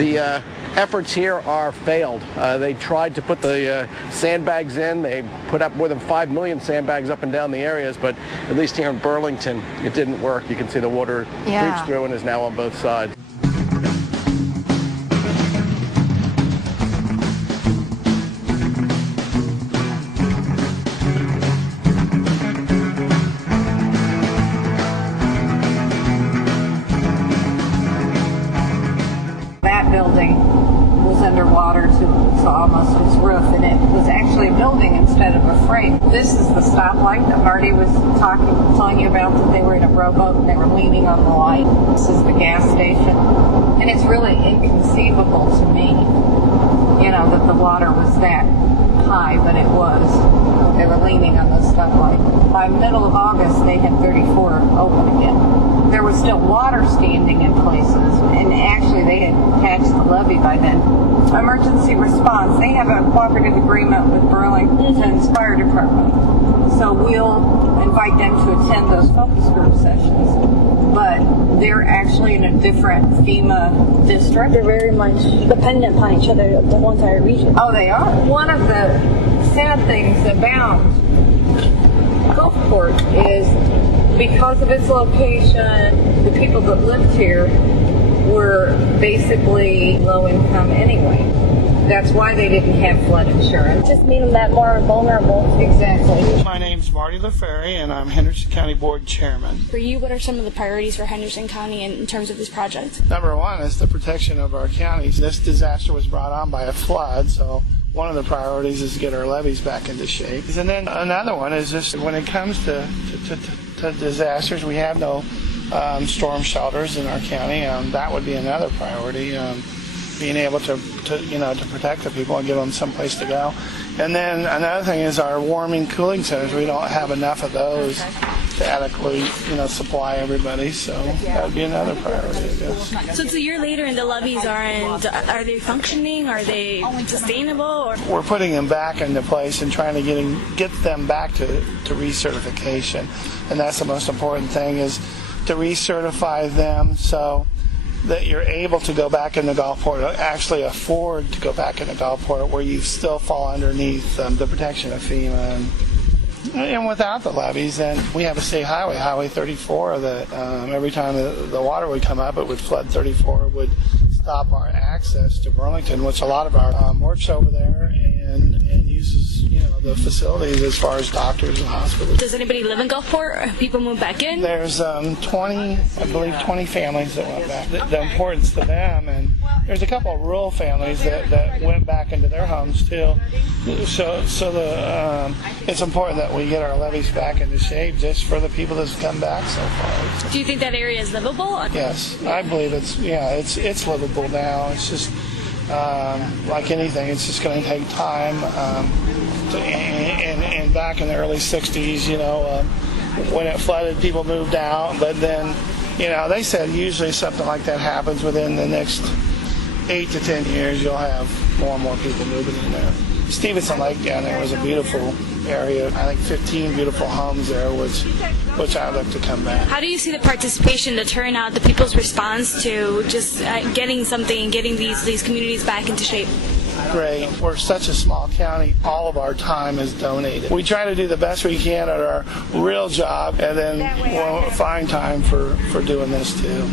The efforts here are failed. They tried to put the sandbags in. They put up more than 5 million sandbags up and down the areas, but at least here in Burlington, it didn't work. You can see the water creeps through and is now on both sides. Building was underwater to almost its roof, and it was actually a building instead of a frame. This is the stoplight that Marty was telling you about, that they were in a rowboat and they were leaning on the light. This is the gas station, and it's really inconceivable to me, that the water was that high, but it was. They were leaning on the stoplight. By middle of August, they had 34 open again. There was still water standing in places, and actually they had patched the levee by then. Emergency response, they have a cooperative agreement with Burlington's fire department, so we'll invite them to attend those focus group sessions. But they're actually in a different FEMA district. They're very much dependent upon each other, the whole entire region. Oh, they are. One of the sad things about Gulfport is, because of its location, the people that lived here were basically low income anyway. That's why they didn't have flood insurance. Just made them that more vulnerable. Exactly. My name's Marty LaFerry, and I'm Henderson County Board Chairman. For you, what are some of the priorities for Henderson County in terms of this project? Number one is the protection of our counties. This disaster was brought on by a flood, so one of the priorities is to get our levees back into shape. And then another one is just when it comes to disasters, we have no storm shelters in our county. That would be another priority. Being able to protect the people and give them some place to go. And then another thing is our warming cooling centers. We don't have enough of those to adequately, supply everybody. So that would be another priority, I guess. So it's a year later and the levees are they functioning? Are they sustainable? Or? We're putting them back into place and trying to get them back to recertification. And that's the most important thing, is to recertify them so that you're able to go back in the Gulfport, actually afford to go back in the Gulfport, where you still fall underneath the protection of FEMA. And without the levees, then we have a state highway, Highway 34, that every time the water would come up, it would flood 34, would stop our access to Burlington, which a lot of our works over there and uses the facilities as far as doctors and hospitals. Does anybody live in Gulfport? Have people moved back in? There's 20 families that went back. The importance to them, and there's a couple of rural families that went back into their homes too. So it's important that we get our levees back into shape just for the people that's come back so far. Do you think that area is livable? Yes, I believe it's livable now. It's just like anything, it's just going to take time. And back in the early 60s, when it flooded, people moved out. But then, they said usually something like that happens within the next 8 to 10 years. You'll have more and more people moving in there. Stevenson Lake down there was a beautiful area. I think 15 beautiful homes there, which I'd like to come back. How do you see the participation, the turnout, the people's response to just getting these communities back into shape? Great. We're such a small county. All of our time is donated. We try to do the best we can at our real job, and then we'll find time for doing this too.